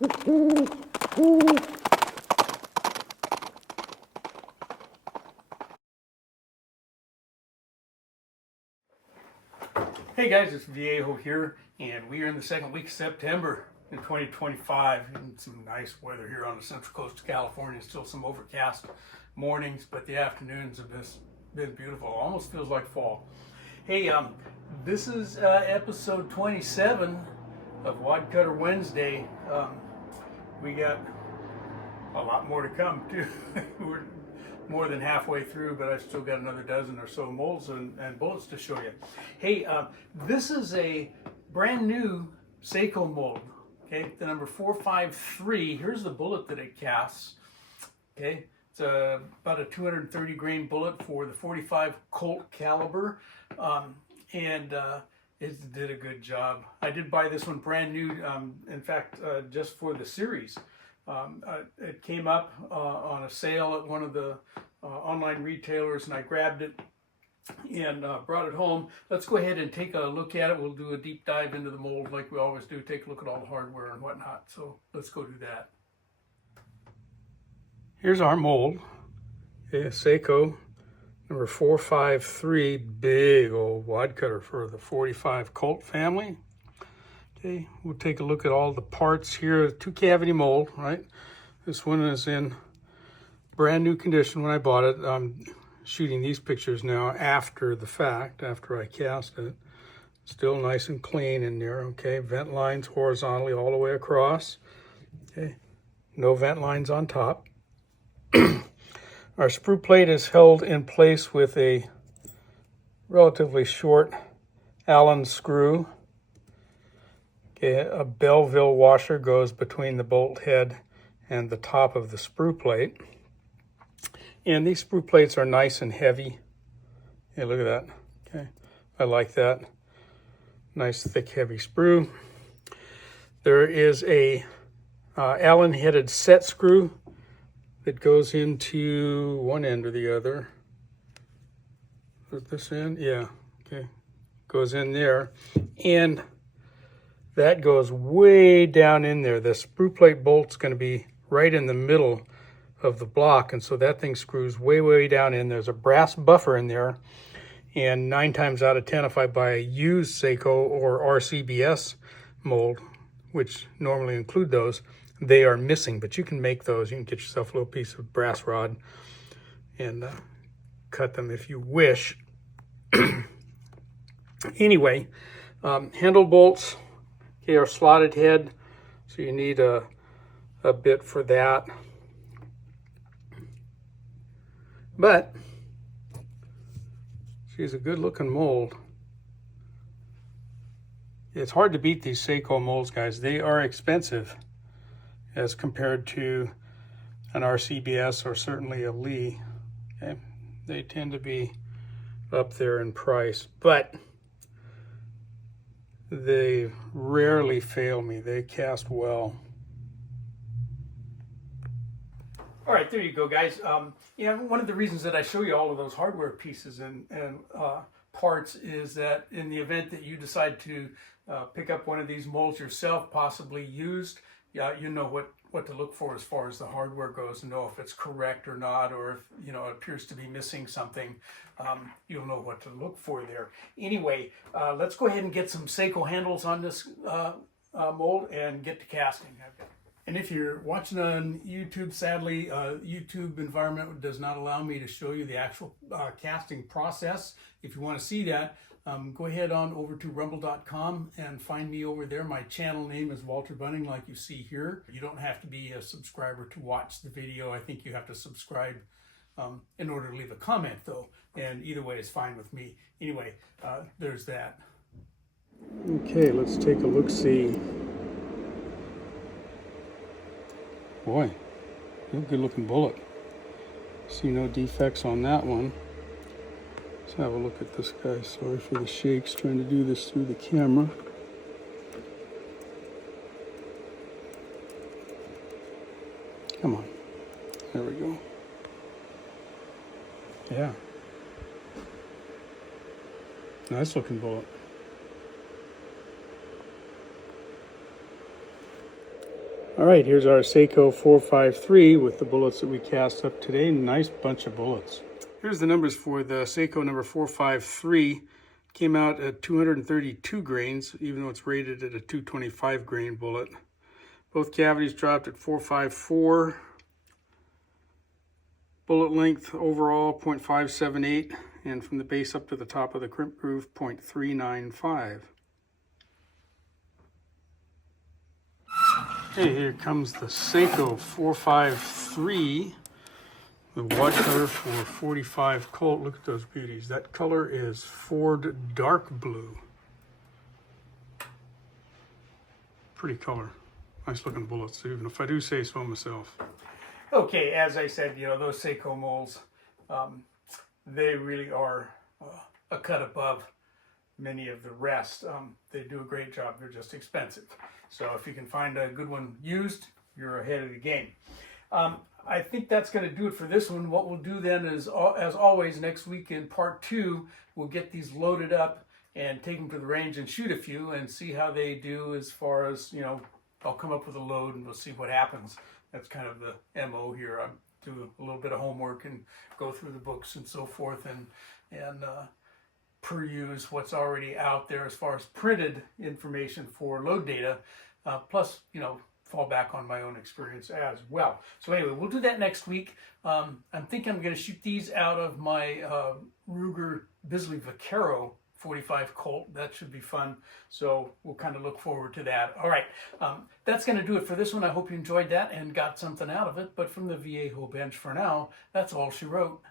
Hey guys, it's Viejo here, and we are in the second week of September in 2025, and some nice weather here on the central coast of California. Still some overcast mornings, but the afternoons have been beautiful. Almost feels like fall. Hey, this is episode 27 of Wadcutter Wednesday. We got a lot more to come too. We're more than halfway through, but I still got another dozen or so molds and bullets to show you. Hey, this is a brand new Saeco mold, okay, the number 453. Here's the bullet that it casts, okay. It's about a 230 grain bullet for the 45 Colt caliber, and it did a good job. I did buy this one brand new, in fact, just for the series. It came up on a sale at one of the online retailers, and I grabbed it and brought it home. Let's go ahead and take a look at it. We'll do a deep dive into the mold like we always do, take a look at all the hardware and whatnot. So let's go do that. Here's our mold, okay, Saeco number 453, big old wadcutter for the 45 Colt family. Okay, we'll take a look at all the parts here. 2-cavity mold, right? This one is in brand new condition when I bought it. I'm shooting these pictures now after the fact, after I cast it. Still nice and clean in there, okay? Vent lines horizontally all the way across, okay? No vent lines on top. Our sprue plate is held in place with a relatively short Allen screw. Okay, a Belleville washer goes between the bolt head and the top of the sprue plate. And these sprue plates are nice and heavy. Hey, look at that. Okay, I like that. Nice, thick, heavy sprue. There is a Allen headed set screw that goes into one end or the other. Put this in, yeah, okay. Goes in there. And that goes way down in there. The sprue plate bolt's going to be right in the middle of the block, and so that thing screws way down in. There's a brass buffer in there, and 9 times out of 10, if I buy a used Saeco or RCBS mold, which normally include those, they are missing, but you can make those. You can get yourself a little piece of brass rod and cut them if you wish. Anyway, handle bolts, okay, are slotted head, so you need a bit for that. But she's a good looking mold. It's hard to beat these Saeco molds, guys. They are expensive as compared to an RCBS or certainly a Lee. Okay? They tend to be up there in price, but they rarely fail me. They cast well. All right, there you go, guys. Yeah, one of the reasons that I show you all of those hardware pieces and parts is that in the event that you decide to pick up one of these molds yourself, possibly used, you know what to look for as far as the hardware goes, and know if it's correct or not, or if it appears to be missing something. You'll know what to look for there. Anyway, let's go ahead and get some Saeco handles on this mold and get to casting. And if you're watching on YouTube, sadly, YouTube environment does not allow me to show you the actual casting process. If you want to see that, go ahead on over to rumble.com and find me over there. My channel name is Walter Bunning, like you see here. You don't have to be a subscriber to watch the video. I think you have to subscribe in order to leave a comment, though. And either way is fine with me. Anyway, there's that. Okay, let's take a look-see. Boy, good looking bullet. See no defects on that one. Let's have a look at this guy. Sorry for the shakes, trying to do this through the camera. Come on. There we go. Yeah. Nice looking bullet. All right, here's our Saeco 453 with the bullets that we cast up today. Nice bunch of bullets. Here's the numbers for the Saeco number 453. Came out at 232 grains, even though it's rated at a 225 grain bullet. Both cavities dropped at 454. Bullet length overall 0.578, and from the base up to the top of the crimp groove 0.395. Okay, here comes the Saeco 453, the wadcutter for 45 Colt. Look at those beauties. That color is Ford Dark Blue. Pretty color. Nice looking bullets, even if I do say so myself. Okay, as I said, you know, those Saeco molds, they really are a cut above many of the rest. They do a great job. They're just expensive. So if you can find a good one used, you're ahead of the game. I think that's going to do it for this one. What we'll do then is, as always, next week in part 2, we'll get these loaded up and take them to the range and shoot a few and see how they do as far as, you know, I'll come up with a load and we'll see what happens. That's kind of the MO here. I do a little bit of homework and go through the books and so forth and peruse what's already out there as far as printed information for load data, plus, you know, fall back on my own experience as well. So anyway, we'll do that next week. I'm thinking I'm going to shoot these out of my Ruger Bisley Vaquero 45 Colt. That should be fun. So we'll kind of look forward to that. All right, that's going to do it for this one. I hope you enjoyed that and got something out of it. But from the Viejo bench for now, that's all she wrote.